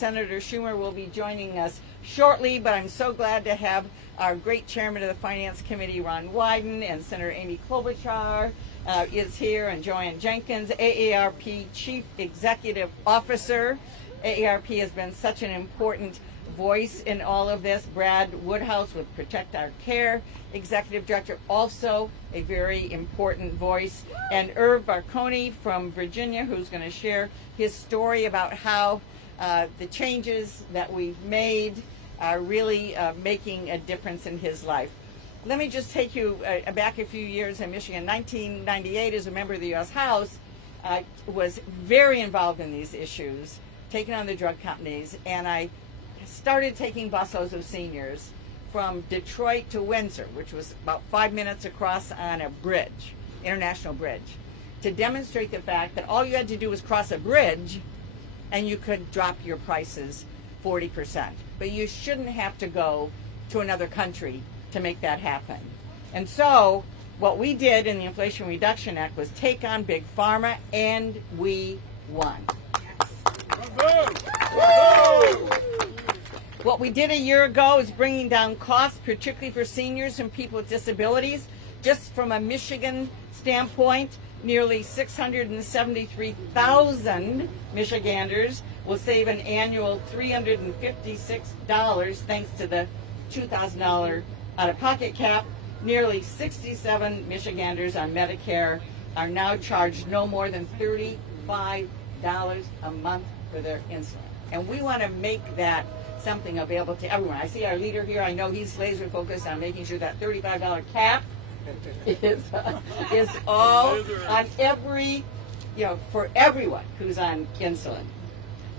Senator Schumer will be joining us shortly, but I'm so glad to have our great chairman of the Finance Committee, Ron Wyden, and Senator Amy Klobuchar is here, and Joanne Jenkins, AARP Chief Executive Officer. AARP has been such an important voice in all of this. Brad Woodhouse with Protect Our Care, Executive Director, also a very important voice. And Irv Barconi from Virginia, who's going to share his story about how the changes that we've made are really making a difference in his life. Let me just take you back a few years in Michigan. 1998, as a member of the U.S. House, was very involved in these issues, taking on the drug companies, and I started taking busloads of seniors from Detroit to Windsor, which was about 5 minutes across on a bridge, international bridge, to demonstrate the fact that all you had to do was cross a bridge and you could drop your prices 40%. But you shouldn't have to go to another country to make that happen. And so what we did in the Inflation Reduction Act was take on Big Pharma, and we won. What we did a year ago is bringing down costs, particularly for seniors and people with disabilities. Just from a Michigan standpoint, nearly 673,000 Michiganders will save an annual $356 thanks to the $2,000 out-of-pocket cap. Nearly 67 Michiganders on Medicare are now charged no more than $35 a month for their insulin. And we want to make that something available to everyone. I see our leader here. I know he's laser focused on making sure that $35 cap is all on every, for everyone who's on insulin.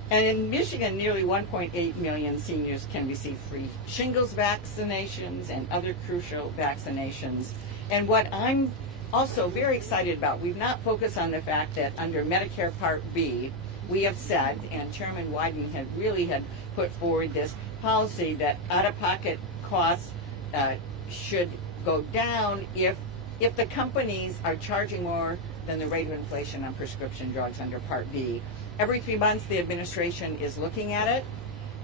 And in Michigan, nearly 1.8 million seniors can receive free shingles vaccinations and other crucial vaccinations. And what I'm also very excited about, we've not focused on the fact that under Medicare Part B, we have said, and Chairman Wyden had put forward this policy, that out-of-pocket costs should go down if the companies are charging more than the rate of inflation on prescription drugs under Part B. Every 3 months, the administration is looking at it,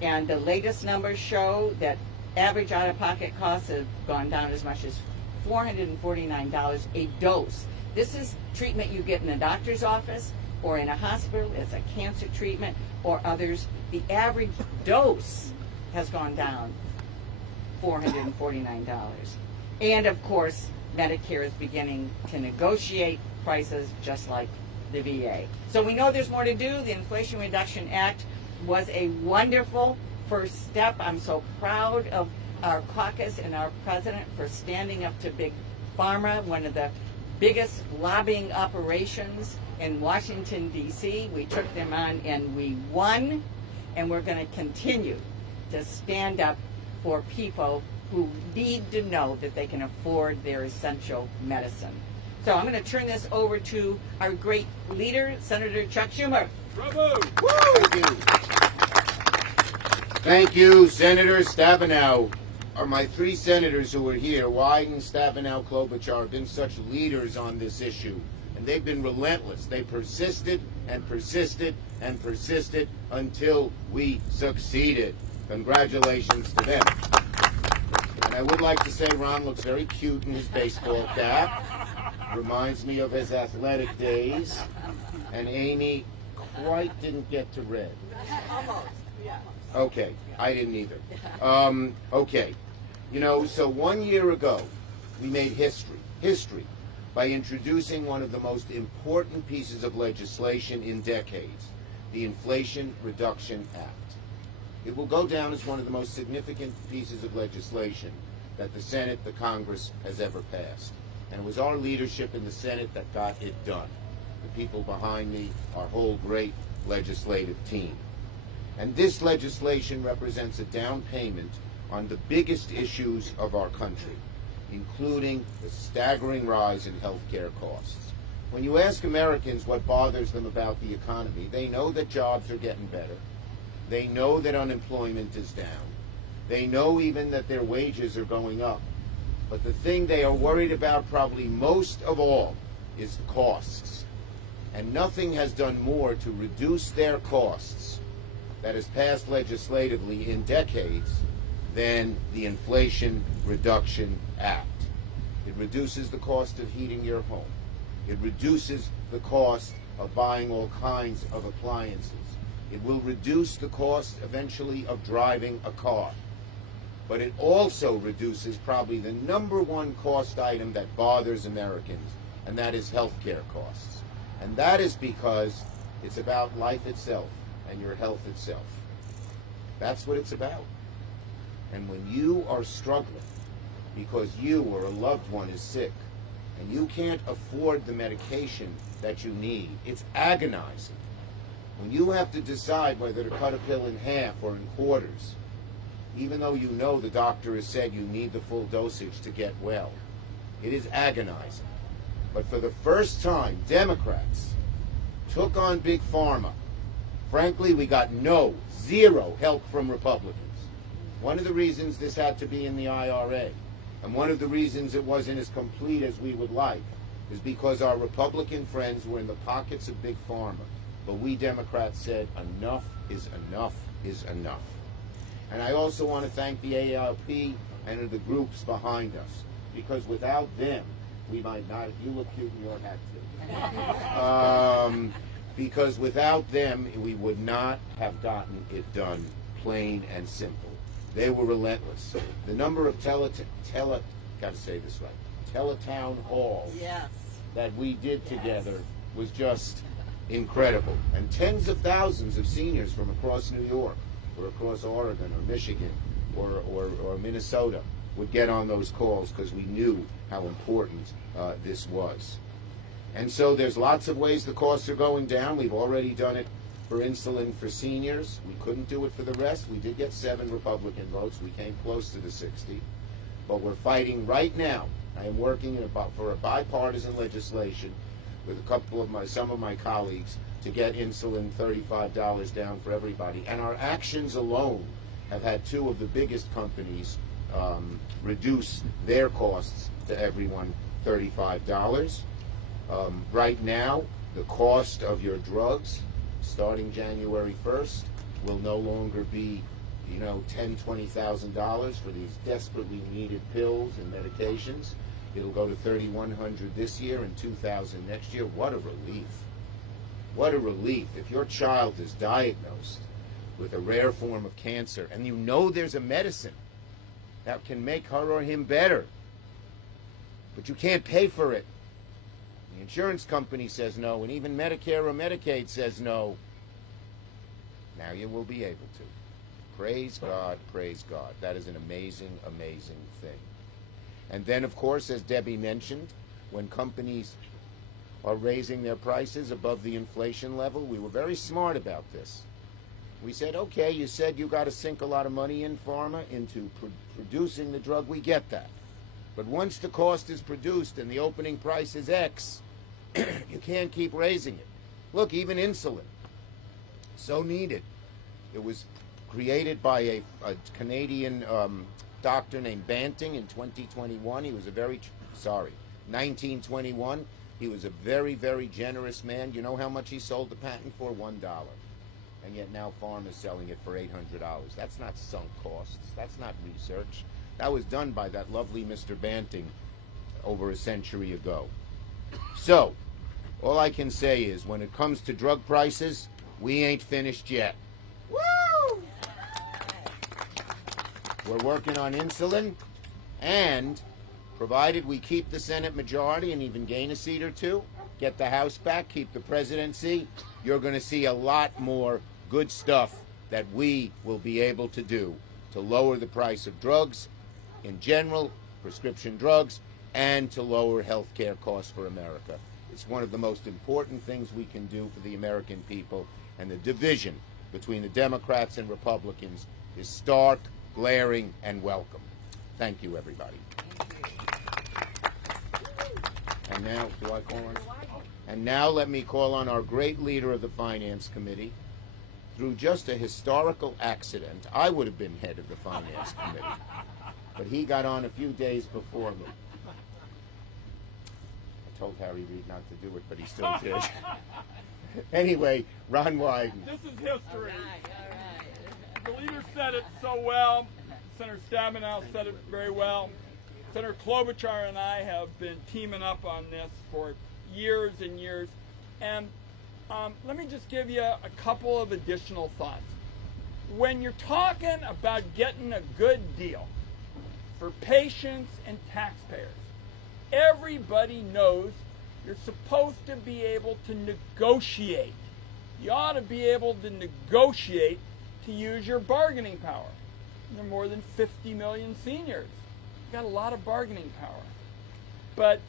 and the latest numbers show that average out-of-pocket costs have gone down as much as $449 a dose. This is treatment you get in a doctor's office or in a hospital. It's a cancer treatment or others. The average dose has gone down $449. And of course, Medicare is beginning to negotiate prices just like the VA. So we know there's more to do. The Inflation Reduction Act was a wonderful first step. I'm so proud of our caucus and our president for standing up to Big Pharma, one of the biggest lobbying operations in Washington, D.C. We took them on and we won, and we're going to continue to stand up for people who need to know that they can afford their essential medicine. So I'm going to turn this over to our great leader, Senator Chuck Schumer. Bravo! Thank you. Thank you, Senator Stabenow. My 3 senators who are here, Wyden, Stabenow, Klobuchar, have been such leaders on this issue. And they've been relentless. They persisted and persisted and persisted until we succeeded. Congratulations to them. And I would like to say Ron looks very cute in his baseball cap. Reminds me of his athletic days. And Amy quite didn't get to red. Almost, yeah. Okay, I didn't either. Okay. So 1 year ago, we made history, by introducing one of the most important pieces of legislation in decades, the Inflation Reduction Act. It will go down as one of the most significant pieces of legislation that the Senate, the Congress, has ever passed. And it was our leadership in the Senate that got it done. The people behind me, our whole great legislative team. And this legislation represents a down payment on the biggest issues of our country, including the staggering rise in health care costs. When you ask Americans what bothers them about the economy, they know that jobs are getting better. They know that unemployment is down. They know even that their wages are going up. But the thing they are worried about probably most of all is the costs. And nothing has done more to reduce their costs that has passed legislatively in decades than the Inflation Reduction Act. It reduces the cost of heating your home. It reduces the cost of buying all kinds of appliances. It will reduce the cost eventually of driving a car. But it also reduces probably the number one cost item that bothers Americans, and that is healthcare costs. And that is because it's about life itself and your health itself. That's what it's about. And when you are struggling because you or a loved one is sick and you can't afford the medication that you need, it's agonizing. When you have to decide whether to cut a pill in half or in quarters, even though you know the doctor has said you need the full dosage to get well, it is agonizing. But for the first time, Democrats took on Big Pharma. Frankly, we got zero help from Republicans. One of the reasons this had to be in the IRA, and one of the reasons it wasn't as complete as we would like, is because our Republican friends were in the pockets of Big Pharma. But we Democrats said enough is enough is enough. And I also want to thank the AARP and the groups behind us, because without them, we might not. You look cute in your hat too. Because without them, we would not have gotten it done, plain and simple. They were relentless. The number of teletown halls that we did together was just incredible. And tens of thousands of seniors from across New York, or across Oregon, or Michigan, or Minnesota would get on those calls because we knew how important this was. And so there's lots of ways the costs are going down. We've already done it for insulin for seniors. We couldn't do it for the rest. We did get 7 Republican votes. We came close to the 60. But we're fighting right now. I am working for a bipartisan legislation with some of my colleagues to get insulin $35 down for everybody. And our actions alone have had 2 of the biggest companies reduce their costs to everyone $35. Right now, the cost of your drugs, starting January 1st, will no longer be, $10,000, $20,000 for these desperately needed pills and medications. It'll go to $3,100 this year and $2,000 next year. What a relief. What a relief. If your child is diagnosed with a rare form of cancer and you know there's a medicine that can make her or him better, but you can't pay for it. The insurance company says no, and even Medicare or Medicaid says no. Now you will be able to. Praise God, praise God. That is an amazing, amazing thing. And then, of course, as Debbie mentioned, when companies are raising their prices above the inflation level, we were very smart about this. We said, okay, you said you got to sink a lot of money in pharma into producing the drug. We get that. But once the cost is produced and the opening price is X, you can't keep raising it. Look, even insulin, so needed. It was created by a Canadian doctor named Banting in 2021. He was 1921. He was a very, very generous man. You know how much he sold the patent for? $1. And yet now Pharma is selling it for $800. That's not sunk costs. That's not research. That was done by that lovely Mr. Banting over a century ago. So, all I can say is when it comes to drug prices, we ain't finished yet. Woo! We're working on insulin, and provided we keep the Senate majority and even gain a seat or 2, get the House back, keep the presidency, you're going to see a lot more good stuff that we will be able to do to lower the price of drugs in general, prescription drugs, and to lower health care costs for America. It's one of the most important things we can do for the American people, and the division between the Democrats and Republicans is stark, glaring, and welcome. Thank you, everybody. And now, do I call on? And now let me call on our great leader of the Finance Committee. Through just a historical accident, I would have been head of the Finance Committee. But he got on a few days before me. I told Harry Reid not to do it, but he still did. Anyway, Ron Wyden. This is history. All right. the leader said it so well. Senator Stabenow said it very well. Senator Klobuchar and I have been teaming up on this for years and years. And let me just give you a couple of additional thoughts. When you're talking about getting a good deal for patients and taxpayers, everybody knows you're supposed to be able to negotiate. You ought to be able to negotiate to use your bargaining power. There are more than 50 million seniors. You've got a lot of bargaining power. But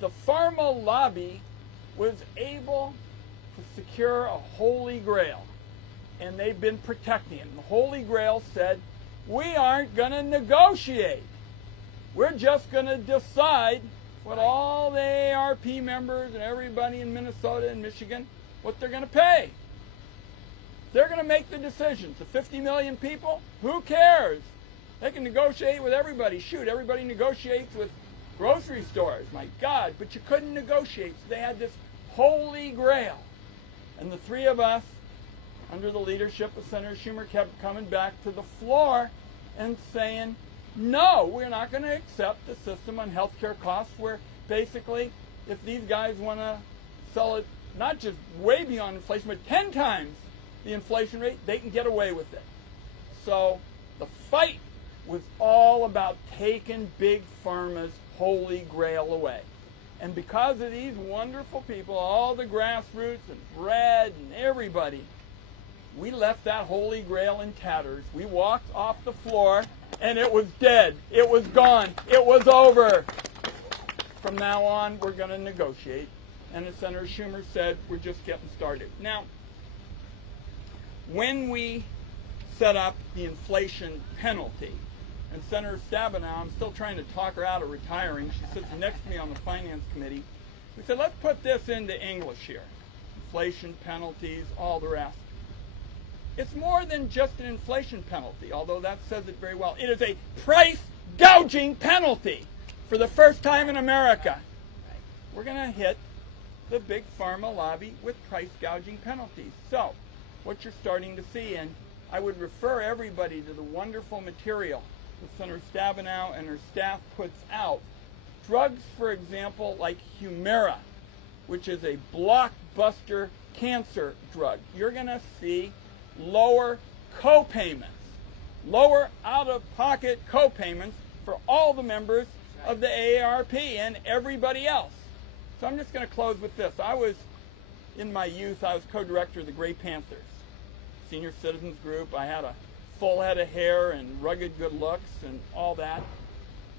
the pharma lobby was able to secure a holy grail, and they've been protecting it. And the Holy Grail said, we aren't going to negotiate. We're just going to decide what all the AARP members and everybody in Minnesota and Michigan, what they're going to pay. They're going to make the decisions. The 50 million people, who cares? They can negotiate with everybody. Shoot, everybody negotiates with grocery stores, my God. But you couldn't negotiate, so they had this holy grail. And the three of us, under the leadership of Senator Schumer, kept coming back to the floor and saying, no, we're not going to accept the system on health care costs where basically if these guys want to sell it not just way beyond inflation, but 10 times the inflation rate, they can get away with it. So the fight was all about taking Big Pharma's holy grail away. And because of these wonderful people, all the grassroots and Brad and everybody, we left that holy grail in tatters. We walked off the floor and it was dead. It was gone. It was over. From now on, we're going to negotiate. And as Senator Schumer said, we're just getting started. Now, when we set up the inflation penalty, and Senator Stabenow, I'm still trying to talk her out of retiring. She sits next to me on the Finance Committee. We said, let's put this into English here. Inflation penalties, all the rest. It's more than just an inflation penalty, although that says it very well. It is a price gouging penalty for the first time in America. We're going to hit the big pharma lobby with price gouging penalties. So, what you're starting to see, and I would refer everybody to the wonderful material that Senator Stabenow and her staff puts out. Drugs, for example, like Humira, which is a blockbuster cancer drug, you're going to see lower co-payments, lower out-of-pocket co-payments for all the members of the AARP and everybody else. So I'm just going to close with this. In my youth, I was co-director of the Gray Panthers, senior citizens group. I had a full head of hair and rugged good looks and all that.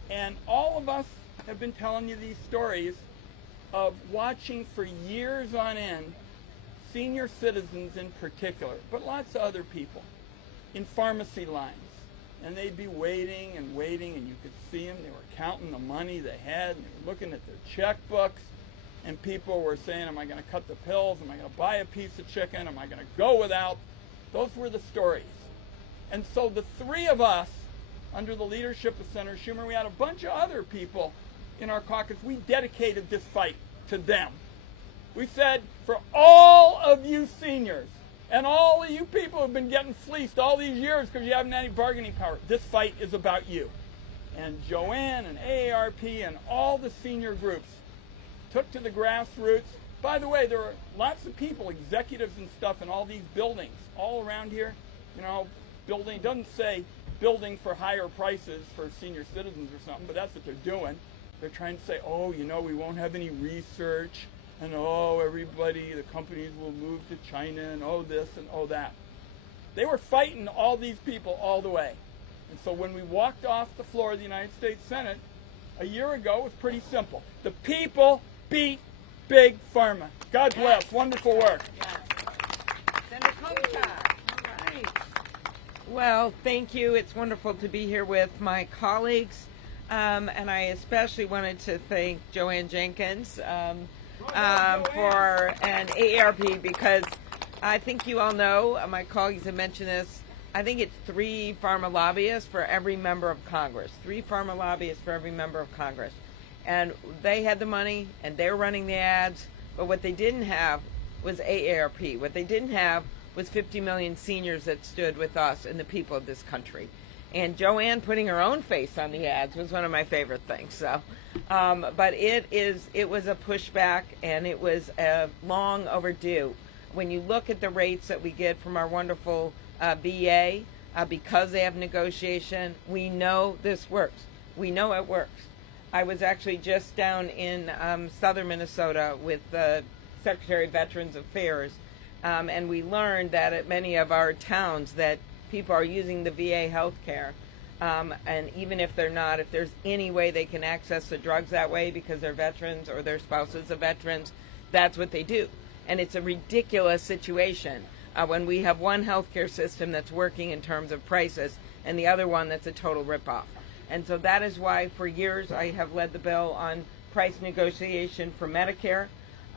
And all of us have been telling you these stories of watching for years on end senior citizens in particular, but lots of other people, in pharmacy lines. And they'd be waiting and waiting, and you could see them. They were counting the money they had, and they were looking at their checkbooks, and people were saying, am I going to cut the pills? Am I going to buy a piece of chicken? Am I going to go without? Those were the stories. And so the three of us, under the leadership of Senator Schumer, we had a bunch of other people in our caucus. We dedicated this fight to them. We said, for all of you seniors and all of you people who have been getting fleeced all these years because you haven't had any bargaining power, this fight is about you. And Joanne and AARP and all the senior groups took to the grassroots. By the way, there are lots of people, executives and stuff, in all these buildings, all around here. You know, building, doesn't say building for higher prices for senior citizens or something, but that's what they're doing. They're trying to say, oh, you know, we won't have any research, and oh, everybody, the companies will move to China, and oh this and oh that. They were fighting all these people all the way. And so when we walked off the floor of the United States Senate a year ago, it was pretty simple. The people beat Big Pharma. God bless. Wonderful work. Yes. Senator Klobuchar. All right. Well, thank you. It's wonderful to be here with my colleagues. And I especially wanted to thank Joanne Jenkins for an AARP, because I think you all know, my colleagues have mentioned this, I think it's 3 pharma lobbyists for every member of Congress. 3 pharma lobbyists for every member of Congress. And they had the money, and they were running the ads, but what they didn't have was AARP. What they didn't have was 50 million seniors that stood with us and the people of this country. And Joanne putting her own face on the ads was one of my favorite things. So, but it was a pushback, and it was long overdue. When you look at the rates that we get from our wonderful VA, because they have negotiation, we know this works. We know it works. I was actually just down in southern Minnesota with the Secretary of Veterans Affairs, and we learned that at many of our towns that people are using the VA health care, and even if they're not, if there's any way they can access the drugs that way because they're veterans or their spouses are veterans, that's what they do. And it's a ridiculous situation when we have one healthcare system that's working in terms of prices and the other one that's a total ripoff. And so that is why for years I have led the bill on price negotiation for Medicare.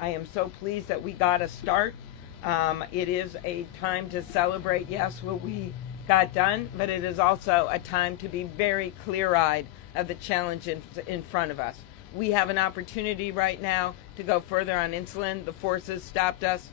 I am so pleased that we got a start. It is a time to celebrate, yes, what we got done, but it is also a time to be very clear-eyed of the challenge in front of us. We have an opportunity right now to go further on insulin. The forces stopped us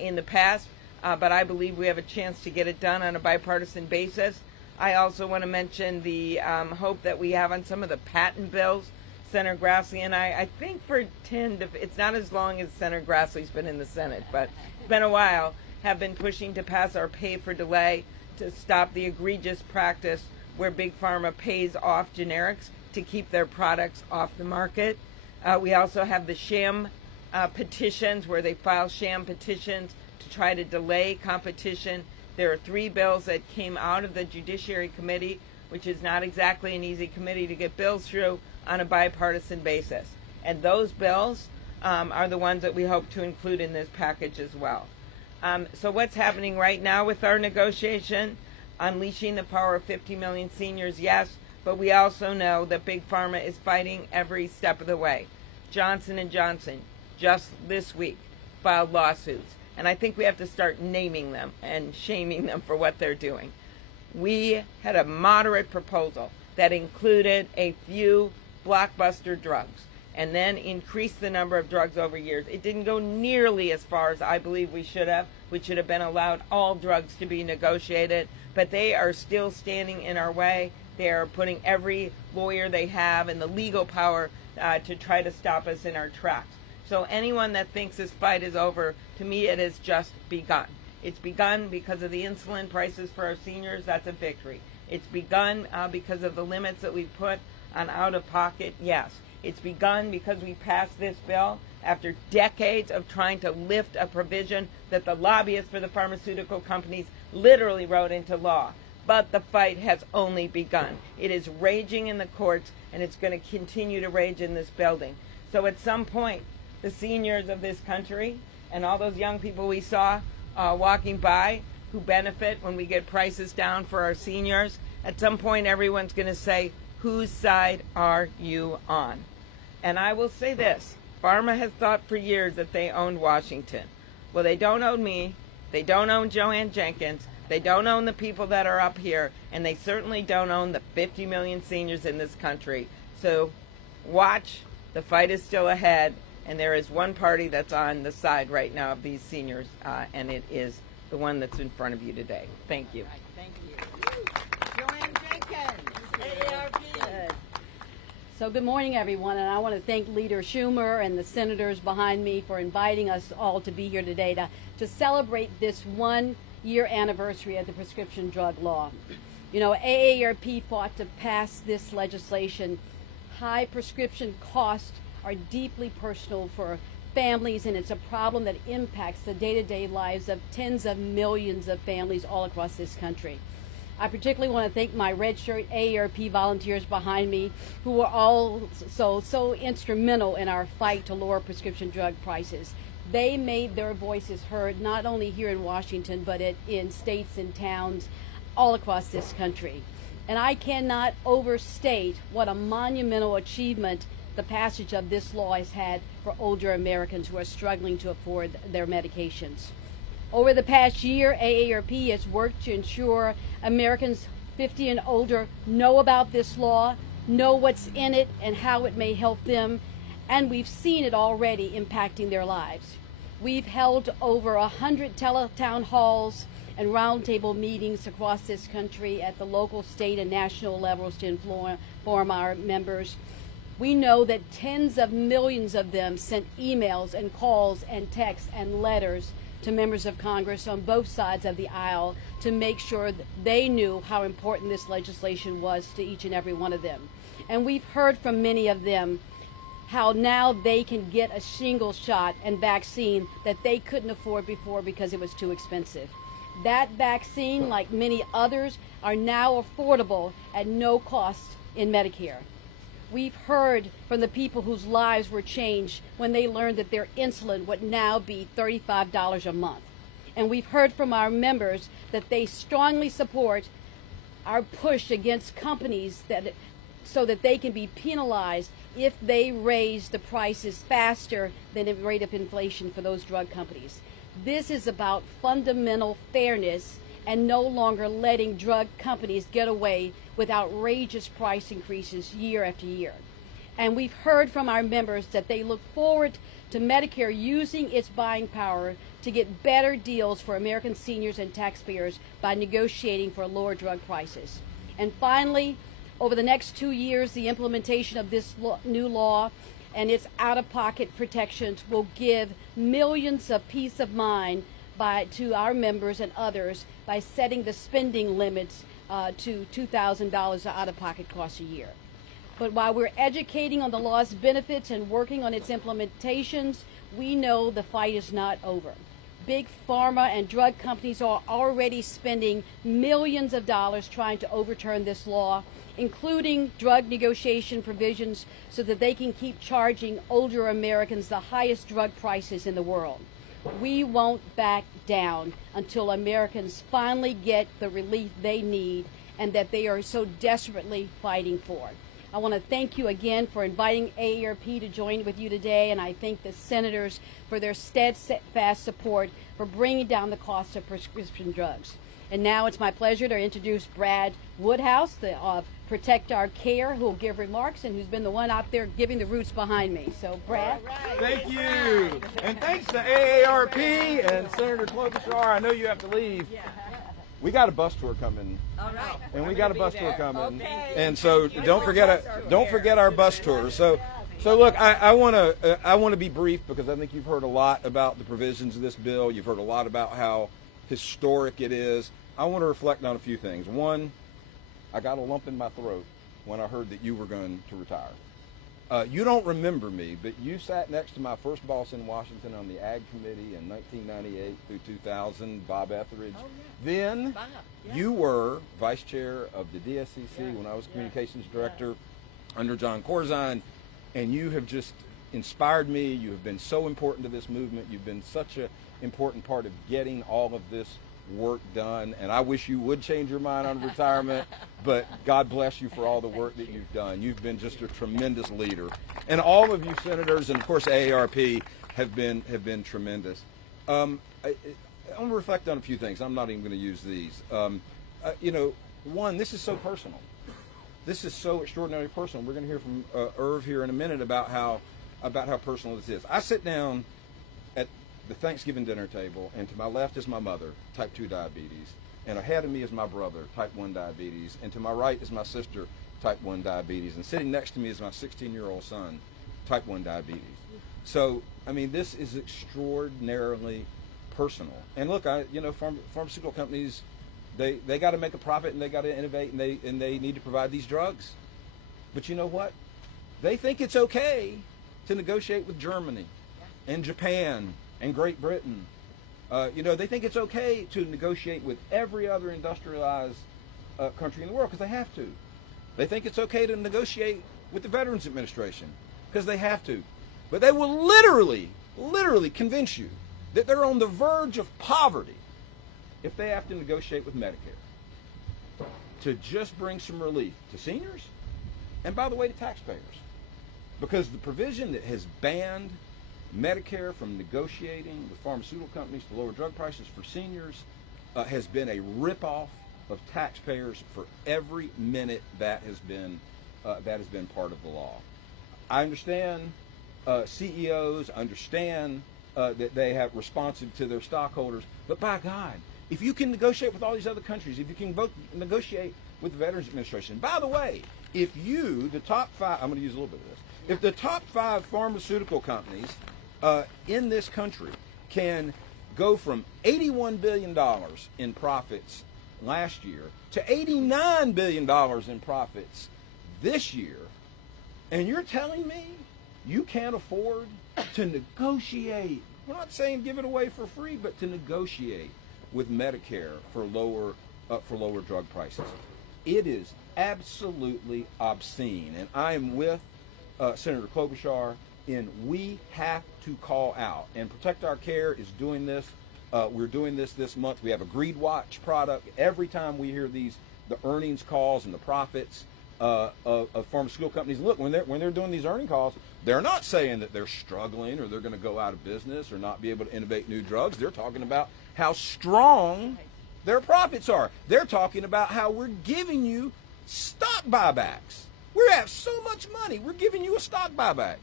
in the past, but I believe we have a chance to get it done on a bipartisan basis. I also want to mention the hope that we have on some of the patent bills. Senator Grassley and I think for it's not as long as Senator Grassley's been in the Senate, but it's been a while, have been pushing to pass our pay for delay to stop the egregious practice where Big Pharma pays off generics to keep their products off the market. We also have the sham petitions where they file sham petitions to try to delay competition. There are 3 bills that came out of the Judiciary Committee, which is not exactly an easy committee to get bills through on a bipartisan basis. And those bills are the ones that we hope to include in this package as well. So what's happening right now with our negotiation? Unleashing the power of 50 million seniors, yes, but we also know that Big Pharma is fighting every step of the way. Johnson & Johnson, just this week, filed lawsuits. And I think we have to start naming them and shaming them for what they're doing. We had a moderate proposal that included a few blockbuster drugs and then increased the number of drugs over years. It didn't go nearly as far as I believe we should have. We should have been allowed all drugs to be negotiated, but they are still standing in our way. They are putting every lawyer they have and the legal power to try to stop us in our tracks. So anyone that thinks this fight is over, to me it has just begun. It's begun because of the insulin prices for our seniors. That's a victory. It's begun because of the limits that we put on out-of-pocket. Yes. It's begun because we passed this bill after decades of trying to lift a provision that the lobbyists for the pharmaceutical companies literally wrote into law. But the fight has only begun. It is raging in the courts, and it's going to continue to rage in this building. So at some point, the seniors of this country and all those young people we saw walking by who benefit when we get prices down for our seniors, at some point everyone's going to say, whose side are you on? And I will say this, Pharma has thought for years that they owned Washington. Well, they don't own me, they don't own Joanne Jenkins, they don't own the people that are up here, and they certainly don't own the 50 million seniors in this country. So watch, the fight is still ahead, and there is one party that's on the side right now of these seniors, and it is the one that's in front of you today. Thank you. Right, thank you. Joanne Jenkins, AARP. So good morning, everyone, and I want to thank Leader Schumer and the senators behind me for inviting us all to be here today to celebrate this 1-year anniversary of the prescription drug law. You know, AARP fought to pass this legislation. High prescription costs are deeply personal for families, and it's a problem that impacts the day-to-day lives of tens of millions of families all across this country. I particularly want to thank my red shirt AARP volunteers behind me who were all so instrumental in our fight to lower prescription drug prices. They made their voices heard not only here in Washington but in states and towns all across this country. And I cannot overstate what a monumental achievement the passage of this law has had for older Americans who are struggling to afford their medications. Over the past year, AARP has worked to ensure Americans 50 and older know about this law, know what's in it and how it may help them, and we've seen it already impacting their lives. We've held over 100 teletown halls and roundtable meetings across this country at the local, state, and national levels to inform our members. We know that tens of millions of them sent emails and calls and texts and letters to members of Congress on both sides of the aisle to make sure that they knew how important this legislation was to each and every one of them. And we've heard from many of them how now they can get a shingles shot and vaccine that they couldn't afford before because it was too expensive. That vaccine, like many others, are now affordable at no cost in Medicare. We've heard from the people whose lives were changed when they learned that their insulin would now be $35 a month. And we've heard from our members that they strongly support our push against companies so that they can be penalized if they raise the prices faster than the rate of inflation for those drug companies. This is about fundamental fairness and no longer letting drug companies get away with outrageous price increases year after year. And we've heard from our members that they look forward to Medicare using its buying power to get better deals for American seniors and taxpayers by negotiating for lower drug prices. And finally, over the next 2 years, the implementation of this new law and its out-of-pocket protections will give millions of peace of mind to our members and others by setting the spending limits to $2,000 out-of-pocket costs a year. But while we're educating on the law's benefits and working on its implementations, we know the fight is not over. Big pharma and drug companies are already spending millions of dollars trying to overturn this law, including drug negotiation provisions so that they can keep charging older Americans the highest drug prices in the world. We won't back down until Americans finally get the relief they need and that they are so desperately fighting for. I want to thank you again for inviting AARP to join with you today, and I thank the senators for their steadfast support for bringing down the cost of prescription drugs. And now it's my pleasure to introduce Brad Woodhouse of Protect Our Care, who will give remarks and who's been the one out there giving the roots behind me. So, Brad. Thank you. And thanks to AARP and Senator Klobuchar. I know you have to leave. We got a bus tour coming. All right. And we got a bus tour coming. Okay. And so don't forget our bus tour. So look, I want to be brief because I think you've heard a lot about the provisions of this bill. You've heard a lot about how historic it is. I want to reflect on a few things. One, I got a lump in my throat when I heard that you were going to retire. You don't remember me, but you sat next to my first boss in Washington on the Ag Committee in 1998 through 2000, Bob Etheridge. Oh, yeah. Then Bob, yeah. you were vice chair of the DSCC when I was communications director under John Corzine, and you have just inspired me. You have been so important to this movement. You've been such an important part of getting all of this work done, and I wish you would change your mind on retirement, but God bless you for all the work that you've done. You've been just a tremendous leader, and all of you senators and of course AARP have been tremendous. I want to reflect on a few things. I'm not even going to use these. One, this is so personal. This is so extraordinarily personal. We're going to hear from Irv here in a minute about how personal this is. I sit down at the Thanksgiving dinner table, and to my left is my mother, type 2 diabetes, and ahead of me is my brother, type 1 diabetes, and to my right is my sister, type 1 diabetes, and sitting next to me is my 16-year-old son, type 1 diabetes. So, I mean, this is extraordinarily personal. And look, pharmaceutical companies, they got to make a profit and they got to innovate and they need to provide these drugs. But you know what? They think it's okay to negotiate with Germany and Japan and Great Britain. They think it's okay to negotiate with every other industrialized country in the world because they have to. They think it's okay to negotiate with the Veterans Administration because they have to. But they will literally convince you that they're on the verge of poverty if they have to negotiate with Medicare to just bring some relief to seniors and, by the way, to taxpayers. Because the provision that has banned Medicare from negotiating with pharmaceutical companies to lower drug prices for seniors has been a ripoff of taxpayers for every minute that has been part of the law. I understand CEOs, understand that they have responsive to their stockholders. But by God, if you can negotiate with all these other countries, if you can negotiate with the Veterans Administration. By the way, if you, the top 5, I'm going to use a little bit of this. If the top 5 pharmaceutical companies in this country can go from $81 billion in profits last year to $89 billion in profits this year, and you're telling me you can't afford to negotiate, we're not saying give it away for free, but to negotiate with Medicare for lower drug prices. It is absolutely obscene, and I am with Senator Klobuchar in we have to call out, and Protect Our Care is doing this. We're doing this month. We have a Greed Watch product. Every time we hear the earnings calls and the profits of pharmaceutical companies, look, when they're doing these earning calls, they're not saying that they're struggling or they're going to go out of business or not be able to innovate new drugs. They're talking about how strong their profits are. They're talking about how we're giving you stock buybacks. We have so much money. We're giving you a stock buyback.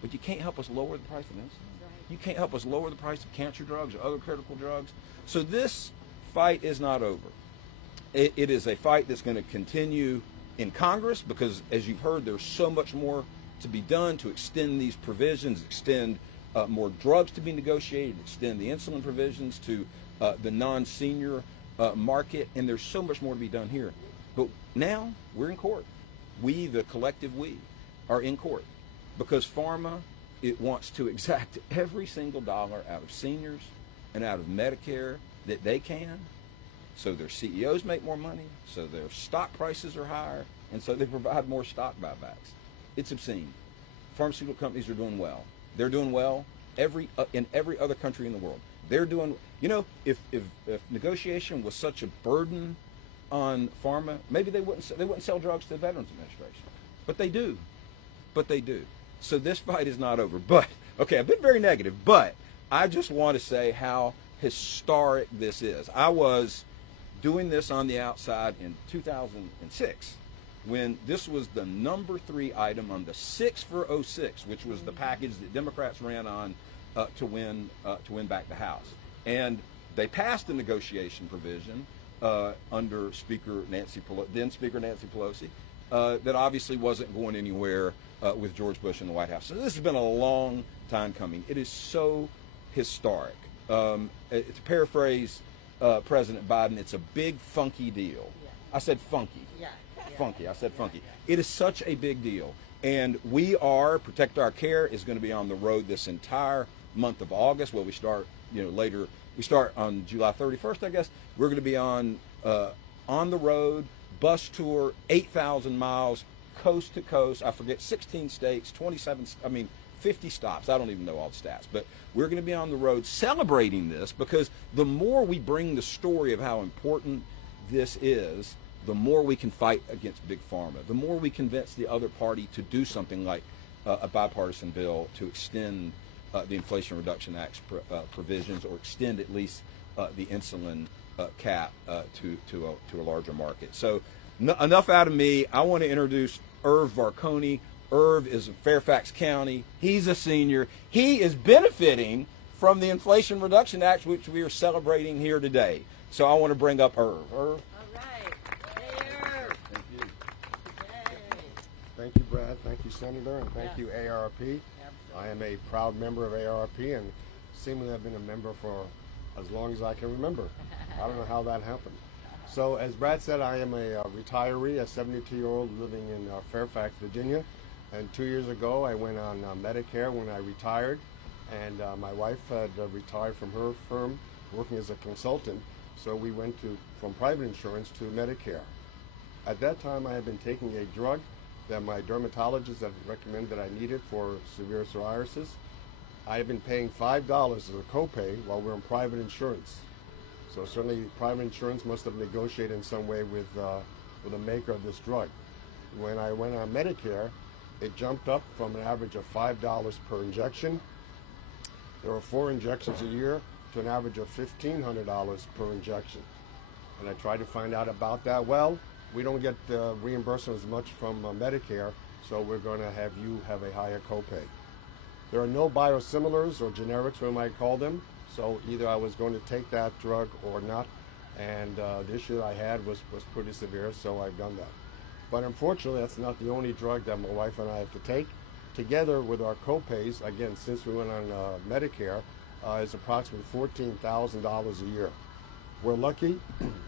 But you can't help us lower the price of insulin. You can't help us lower the price of cancer drugs or other critical drugs. So this fight is not over. It is a fight that's going to continue in Congress because, as you've heard, there's so much more to be done to extend these provisions, extend more drugs to be negotiated, extend the insulin provisions to the non-senior market, and there's so much more to be done here. But now we're in court. We, the collective we, are in court because pharma, it wants to exact every single dollar out of seniors and out of Medicare that they can, so their CEOs make more money, so their stock prices are higher, and so they provide more stock buybacks. It's obscene. Pharmaceutical companies are doing well. They're doing well in every other country in the world. They're doing, if negotiation was such a burden on pharma, maybe they wouldn't sell drugs to the Veterans Administration. But they do. So this fight is not over. But, okay, I've been very negative, but I just want to say how historic this is. I was doing this on the outside in 2006 when this was the number 3 item on the 6 for 06, which was the package that Democrats ran on to win back the House. And they passed the negotiation provision under then Speaker Nancy Pelosi, that obviously wasn't going anywhere with George Bush in the White House. So this has been a long time coming. It is so historic. To paraphrase President Biden, it's a big, funky deal. Yeah. I said funky. Yeah. Funky. I said funky. It is such a big deal. And Protect Our Care is going to be on the road this entire month of August. Well, we start, later. We start on July 31st, I guess. We're going to be on the road, bus tour, 8,000 miles, coast to coast. I forget, 16 states, 50 stops. I don't even know all the stats. But we're going to be on the road celebrating this because the more we bring the story of how important this is, the more we can fight against Big Pharma, the more we convince the other party to do something like a bipartisan bill to extend the Inflation Reduction Act's provisions or extend at least the insulin cap to a larger market. So enough out of me. I want to introduce Irv Varconi. Irv is in Fairfax County. He's a senior. He is benefiting from the Inflation Reduction Act, which we are celebrating here today. So I want to bring up Irv. Irv? Thank you, Brad. Thank you, Senator, and thank you, AARP. I am a proud member of AARP, and seemingly I've been a member for as long as I can remember. I don't know how that happened. So, as Brad said, I am a retiree, a 72-year-old living in Fairfax, Virginia. And 2 years ago, I went on Medicare when I retired, and my wife had retired from her firm, working as a consultant. So we went from private insurance to Medicare. At that time, I had been taking a drug that my dermatologist had recommended that I needed for severe psoriasis. I had been paying $5 as a copay while we were in private insurance. So certainly private insurance must have negotiated in some way with the maker of this drug. When I went on Medicare, it jumped up from an average of $5 per injection. There were 4 injections a year to an average of $1,500 per injection. And I tried to find out about that. Well, we don't get reimbursement as much from Medicare, so we're going to have you have a higher copay. There are no biosimilars or generics, we might call them. So either I was going to take that drug or not. And the issue I had was pretty severe, so I've done that. But unfortunately, that's not the only drug that my wife and I have to take. Together with our co-pays, again, since we went on Medicare, is approximately $14,000 a year. We're lucky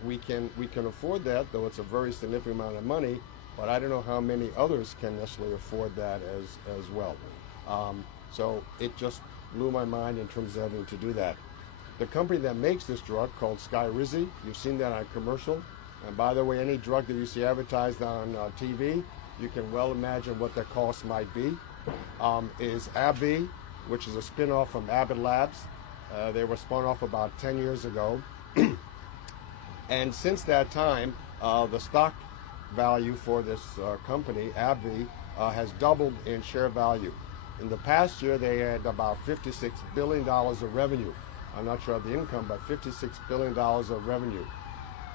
we can afford that, though it's a very significant amount of money. But I don't know how many others can necessarily afford that as well. So it just blew my mind in terms of having to do that. The company that makes this drug, called Skyrizi, you've seen that on commercial. And by the way, any drug that you see advertised on TV, you can well imagine what the cost might be. Is AbbVie, which is a spin-off from Abbott Labs. They were spun off about 10 years ago. And since that time, the stock value for this company, AbbVie, has doubled in share value. In the past year, they had about $56 billion of revenue. I'm not sure of the income, but $56 billion of revenue.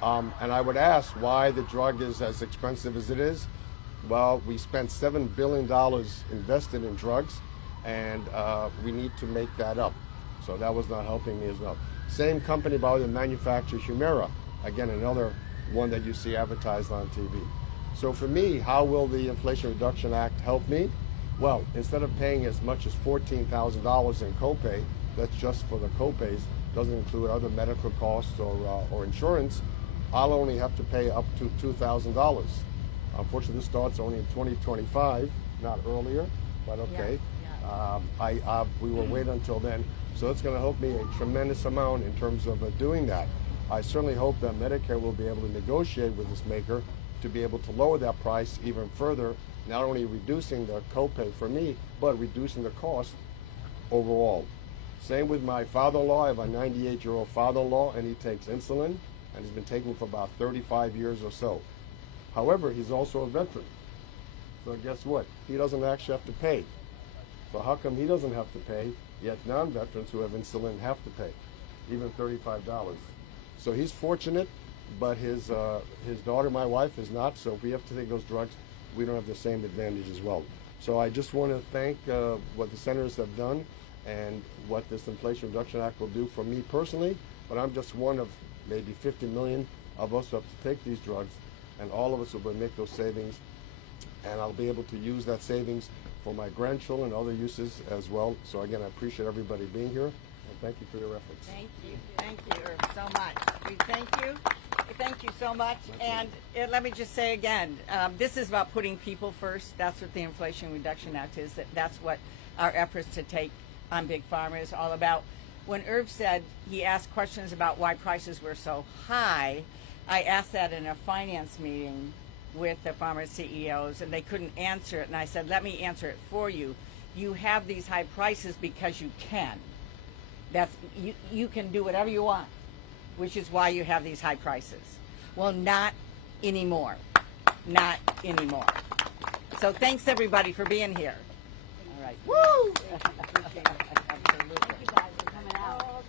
And I would ask why the drug is as expensive as it is. Well, we spent $7 billion invested in drugs, and we need to make that up. So that was not helping me as well. Same company, by the way, manufactures Humira. Again, another one that you see advertised on TV. So for me, how will the Inflation Reduction Act help me? Well, instead of paying as much as $14,000 in copay, that's just for the copays, doesn't include other medical costs or insurance, I'll only have to pay up to $2,000. Unfortunately, this starts only in 2025, not earlier, but okay. We will wait until then. So it's going to help me a tremendous amount in terms of doing that. I certainly hope that Medicare will be able to negotiate with this maker to be able to lower that price even further, not only reducing the copay for me, but reducing the cost overall. Same with my father-in-law. I have a 98-year-old father-in-law, and he takes insulin, and he's been taking it for about 35 years or so. However, he's also a veteran. So guess what? He doesn't actually have to pay. So how come he doesn't have to pay, yet non-veterans who have insulin have to pay, even $35? So he's fortunate, but his daughter, my wife, is not. So if we have to take those drugs, we don't have the same advantage as well. So I just want to thank what the senators have done and what this Inflation Reduction Act will do for me personally. But I'm just one of maybe 50 million of us who have to take these drugs, and all of us will make those savings, and I'll be able to use that savings for my grandchildren and other uses as well. So again, I appreciate everybody being here, and thank you for your efforts. Thank you so much. We thank you so much. And let me just say again, this is about putting people first. That's what the Inflation Reduction Act is. That's what our efforts to take on Big Pharma is all about. When Irv said he asked questions about why prices were so high, I asked that in a finance meeting with the pharma CEOs, and they couldn't answer it. And I said, let me answer it for you. You have these high prices because you can. You can do whatever you want, which is why you have these high prices. Well, not anymore. Not anymore. So thanks everybody for being here. All right. Woo! Thank you guys for coming out.